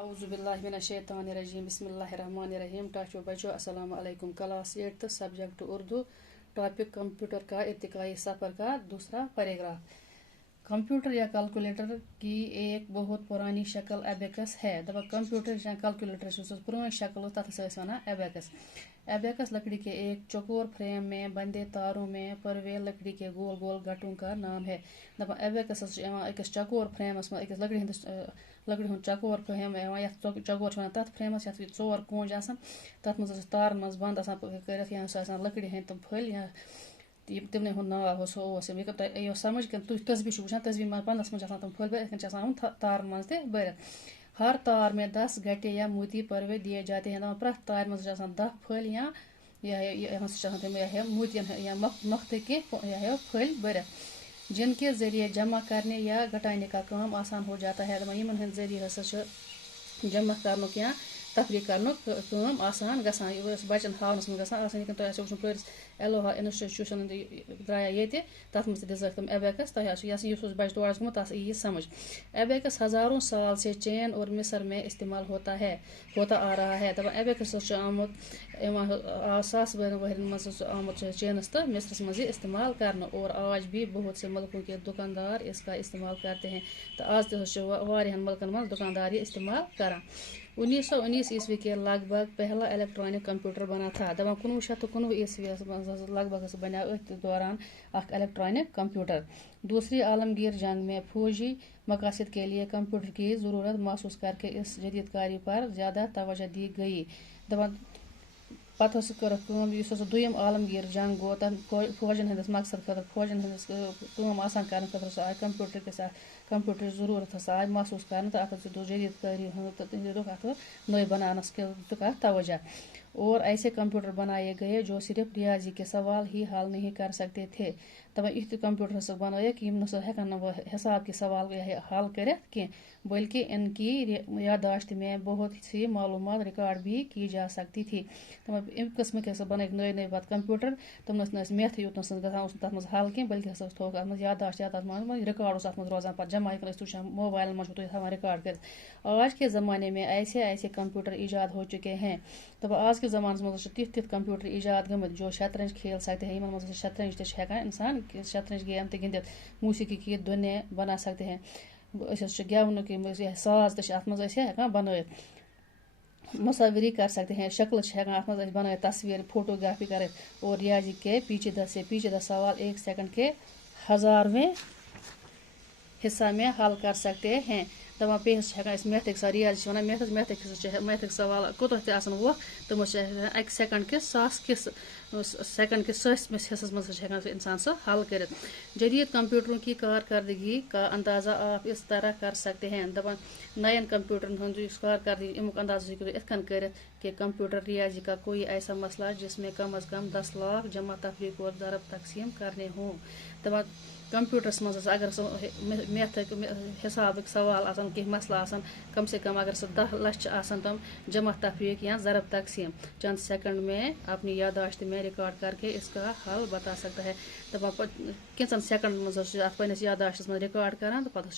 اعوذ باللہ من الشیطان الرجیم بسم اللہ الرحمن الرحیم ٹاچو بچو السلام علیکم class 8 subject Urdu topic computer का इर्तिकाई सफ़र का दूसरा पैराग्राफ। कंप्यूटर या कैलकुलेटर की एक बहुत पुरानी शक्ल एबेकस है। दबा कंप्यूटर या कैलकुलेटर पुरानी शक्ल तथा वन एबेकस। एबेकस लकड़ी के एक चौकोर फ्रेम में बंधे तारों में परवे लकड़ी के गोल गोल गटों का नाम है। दबा एबेकस अकिस चौकोर फ्रेमस अकिस लकड़ी हूँ चौकोर फ्रेम चौकोर तथ फ्रेमस ये चोर कूंज तथ मज तार मज बंद कर लकड़ी हंद तुम फल या तमने हूँ नाव यह समझ कि तुम तस्बी वुचान तस्बी मज बंदस मज तुम फल भर तार मज भर हर तार में 10 गट्टे या मोती परवे दिए जाते हैं। प्रथ तार मज 10 फल या मोतियन या मख्त के फल भर जिनके जरिए जमा करने या घटाने का काम आसान हो जाता है। इन जरिए जमा कर या तफरी कर आसान गसान बचन हावनस मज आसान पे एलोहा इंस्टीट्यूशन द्राया ये तथ मज दिख तुम एबेकस बच तोड़ गुत यी समझ। एबेकस हज़ारों साल से चीन और मिस्र में इस्तेमाल होता आ रहा है। दपा एबेकस आमुत सास वहरन मज आमुत चीनस तो मिस्रस मज इस्तेमाल कर और आज भी बहुत से मुल्कों के दुकानदार इसका इस्तेमाल करते हैं। तो आज वारियन मुल्कन मज दुकानदार ये इस्तेमाल कर। 1919 ईस्वी के लगभग पहला इलेक्ट्रॉनिक कंप्यूटर बना था। दपा 1919 ईस्वी लगभग बना दौरान इलेक्ट्रॉनिक कंप्यूटर। दूसरी आलमगीर जंग में फौजी मकासद के लिए कंप्यूटर की ज़रूरत महसूस करके इस जदीद कार्य पर ज़्यादा तवज्जो दी गई। दपा पत दुयम आलमगीर जंग गो तन फौजन हंदिस मकसद खतर फौजन हंदिस आसान कर आय कंप्यूटर ज़रूरत आय महसूस कर अत जदीद कार्य अत नई बनानस तवज्जो और ऐसे कंप्यूटर बनाए गए जो सिर्फ रियाजी के सवाल ही हल नहीं कर सकते थे। तब युथ कंप्यूटर बनायक हेकान हिसाब के सवाल हल कर बल्कि इनकी यादाश्त में बहुत सी मालूमात रिकॉर्ड भी की जा सकती थी। तब अम किस्म के बन नए नए पत कंप्यूटर तम मेथ यूत तथ मज हल कह बल्कि थोक अत यादाश्त रिकॉर्ड अत रोजान पे जमा तुम मोबाइल मज रिकॉर्ड कर। आज के ज़माने में ऐसे ऐसे कंप्यूटर ईजाद हो चुके हैं। तब आज के ज़माने में तिथ कंप्यूटर ईजाद गमत जो शतरंज खेल सकते हैं। इन मज शतरंज हेकान इंसान शतरंज गेम गिंदित मूसीकी की दुनिया बना सकते हैं। गेवन साज तथ मज हेकान बनत मुसावरी कर सकते हैं। शक्ल हेकान अत मज बन तस्वीर फोटोग्राफी कर और रियाजी के पीछे सवाल 1 सेकंड के 1000वें हिस्सा में हल कर सकते हैं। दपा पे मैथिक रियाज वन मैथिक सवाल कोत वो तम 1 सेकंड के 100 सेकंड के 100 हिस्सस मज इंसान सह हल कर। जदीद कंप्यूटरों की कारकर्दगी का अंदाज़ा आप इस तरह कर सकते हैं। दपा नयन कंप्यूटरन कारकर्दगी अमुक अंदाज़ा इतन कर कि कंप्यूटर रियाजी का कोई ऐसा मसला जिसमें कम अज़ कम 10 लाख जमा तफरीक और ज़रब तकसीम करने हों। दपा कंप्यूटरस मज अगर मैथ हिसाब सवाल कह मसला कम से कम अगर 10 लाख तम जमा तफरीक या ज़रब तकसीम चंद सेकंड में अपनी यादाश्त में रिकॉर्ड करके इसका हल बता सकता है। दपा कैंचन सेकंड मज अत यादाश्त रिकॉर्ड कर तो पत